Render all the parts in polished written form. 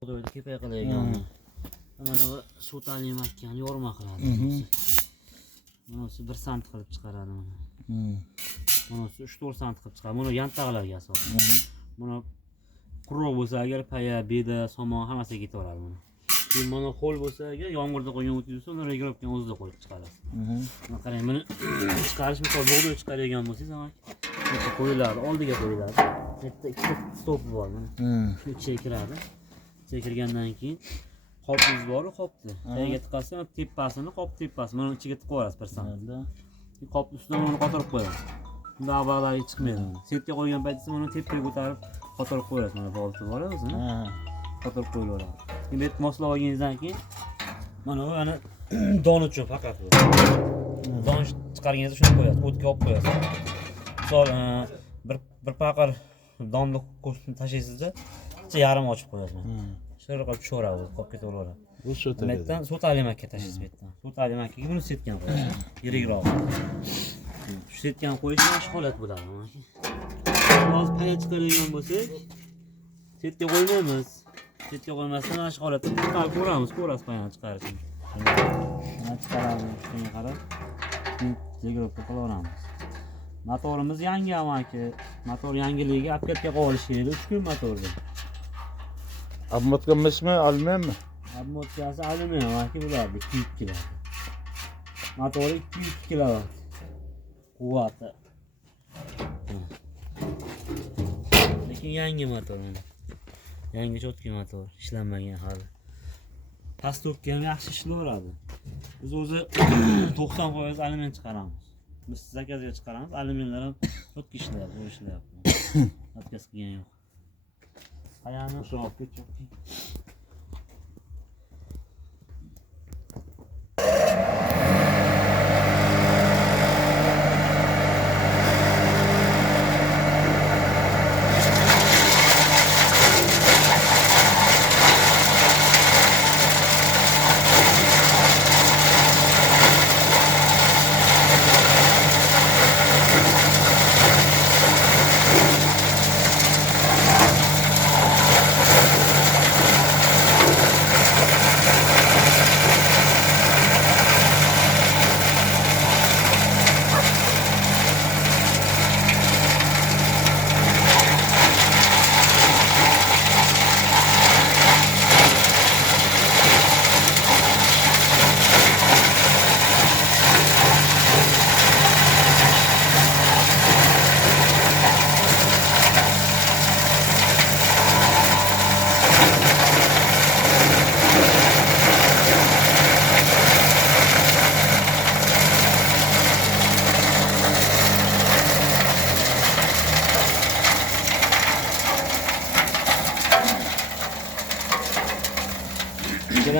Bug'doyni kepay qilayotganman. Mana bu suv ta'lim ekan, yorma qiladi. Bunisi 1 sant qilib chiqaradi mana. Bunisi 3-4 sant qilib chiqaradi. Buni yantaqlarga asosan. Buni quruq bo'lsa agar paya, beda, somon hammasiga ketaveradi buni. Keyin mana ho'l bo'lsa agar yomg'irda qo'ygan o'tiysa, uni regulovkaga o'zida qo'yib chiqarasiz. Mana qarang, buni chiqarish misol bug'doy chiqaradigan bo'lsangiz, mana bitta qo'yiladi, oldiga qo'yiladi. Bu yerda ikkita stop bor mana. Shu ichiga kiradi. Ichiga kirgandan keyin qopingiz bor-ku, qopni. Tagiga tiqasiz, tepasini, qop tepasi, mana ichiga tiqib yuborasiz 1 santda. Qopni ustidan uni qotirib qo'yasiz. Bunda avvallari chiqmaydi. Setga qo'ygan paytingizda uni tepaga ko'tarib qotirib qo'yasiz. Mana bolti bor o'zini. Qotirib qo'yilaveradi. Keyin bet moslab olganingizdan keyin mana bu ana don uchun faqat bu. Don chiqarganingizda shuni qo'yasiz, o'tga olib qo'yasiz. Misol bir paqir donni qo'shib tashlaysizda, ichi yarim ochib qo'yasiz. Shirq qilib tushaveradi, qolib ketaveradi. Bu suv ta'lim. Betdan suv ta'limakka tashlaysiz betdan. Suv ta'limakka buni setgan qo'yasiz. Yirikroq. Shu setgan qo'yish mana shu holat bo'ladi. Hozir paya chiqaradigan bo'lsak, setga qo'ymaymiz. Setga qo'ymasdan mana shu holatda chiqarib ko'ramiz, payani chiqarishni. Mana chiqaramiz, shunga qarab, zegirovka qilaveramiz. Motorimiz yangi amaki. Motor yangiligiga apkatga qo'yib olish kerak. 3 kun motorda. Obmotkamizni alyuminiymi? Obmotkasi alyuminiy amaki bo'ladi, 2 kg. Motori 200 kW. Quvvati. Lekin yangi motor mana. Yangi cho'tki motor, ishlanmagan hali. Pastokka ham yaxshi ishlayveradi. Biz o'zi 90% alyumin chiqaramiz. Biz zakazga chiqaramiz, alyuminlar ham cho'tki ishlayapti, ishlayapti. Zakaz qilgan yo'q. Payani olib ketdik.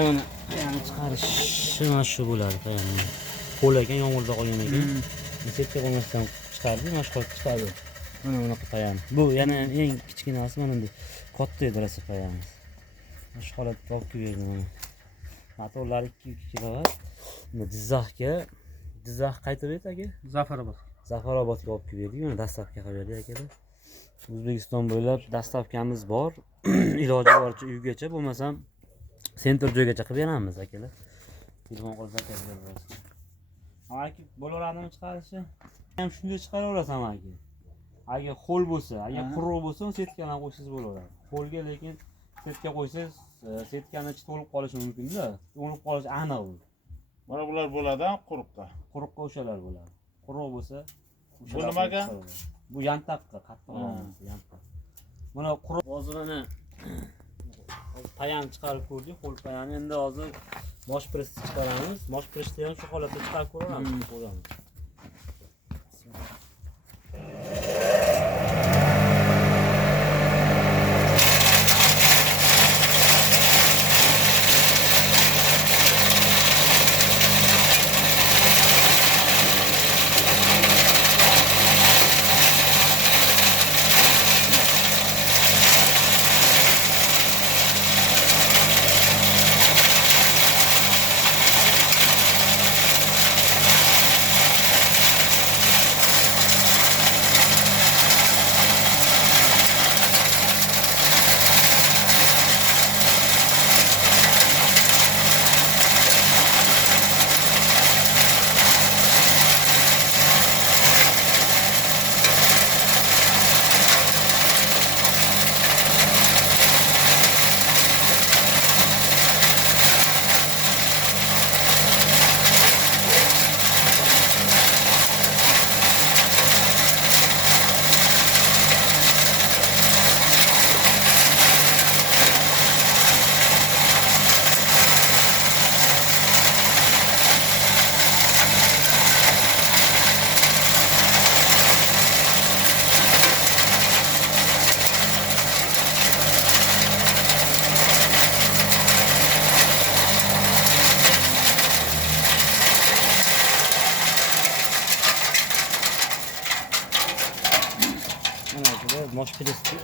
Mana payani chiqarish mana shu bo'ladi payani. Qo'l ekan, yomg'irda qolgan ekan. Setga qo'ymasdan chiqardi, mana shu qotib chiqadi. Mana bunaqa payani. Bu yana eng kichkinasi mana bunday katta edrasi payamiz. Mana shu holatga olib keldi mana. Motorlari 2 kW. Buni Jizzax qayta edi aka? Zafarobodga olib keldik. Mana dastavka qilib berdik akalar. O'zbekiston bo'ylab dastavkamiz bor. Iloji boricha uygacha, bo'lmasam Center joygacha qilib beramiz akalar. Telefon qilib zakaz beramiz. Amaki bo'laveradimi chiqarishi? Ham shunday chiqaraverasan amaki. Agar ho'l bo'lsa, agar quruq bo'lsa, setga ham qo'ysangiz bo'laveradi. Ho'lga lekin setga qo'ysangiz, setkani ichi to'lib qolishi mumkin-da. To'lib qolish aniq bu. Mana bular bo'ladi-a quruqqa. Quruqqa o'shalar bo'ladi. Quruq bo'lsa, bu nimaga? Bu yantaqqa, qattiq bo'ladi, yantaq. Mana quruq hozirni payani chiqarib ko'rdik, qo'l payani. Endi hozir bosh pressni chiqaramiz. Bosh pressni ham shu holatda chiqarib ko'ramiz. presni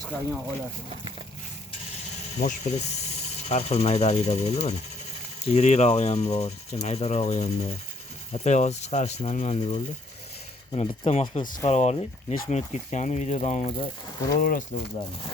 chiqargan holati. Mosh pres har xil maydalikda bo'ldi mana. Yirikroqi ham bor, maydarog'i ham bor. Hatto hozir chiqarish normalniy bo'ldi. Mana bitta mosh pres chiqarib oldik. Necha minut ketganini video davomida ko'raverasizlar o'zlaringiz.